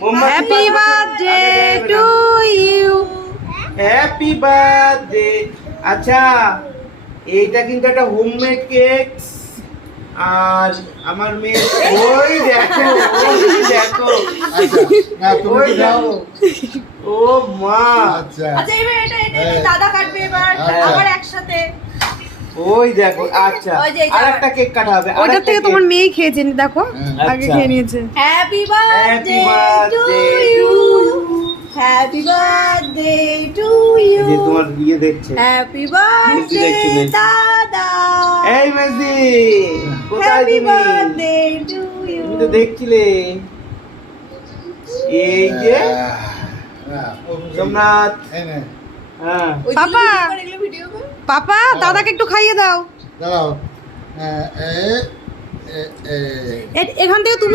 Happy birthday to you. Happy birthday. আচ্ছা, এইটা কিন্তু একটা হোমমেড কেক। আর আমার মেয়ে ওই দেখো, ওই দেখো। আচ্ছা না তুমি ওই কি দাও? ও মা, আচ্ছা আচ্ছা এবার এটা দাদা কাটবে এবার আচ্ছা। আবার একসাথে। ওই দেখো। আচ্ছা, ওই যে এটা। আরেকটা কেক কাটা হবে। ওইটার আরেকটা থেকে কেক। তোমার মেয়ে খেয়েছে দেখো, হ্যাঁ। আগে আচ্ছা। খেয়ে নিয়েছে। Happy Happy birthday you, happy birthday to you, যে তোমার ইয়ে দেখছে। হ্যাপি দেখছি, বার্থডে দেখছি। দাদা, এই মেসি, কোথায় হ্যাপি তুমি? Birthday to you. তুমি তো দেখছিলে। এই যে সোমনাথ। হ্যাঁ, পাপা, পাপা দাদাকে একটু খাইয়ে দাও। দাঁড়াও এখান থেকে তুমি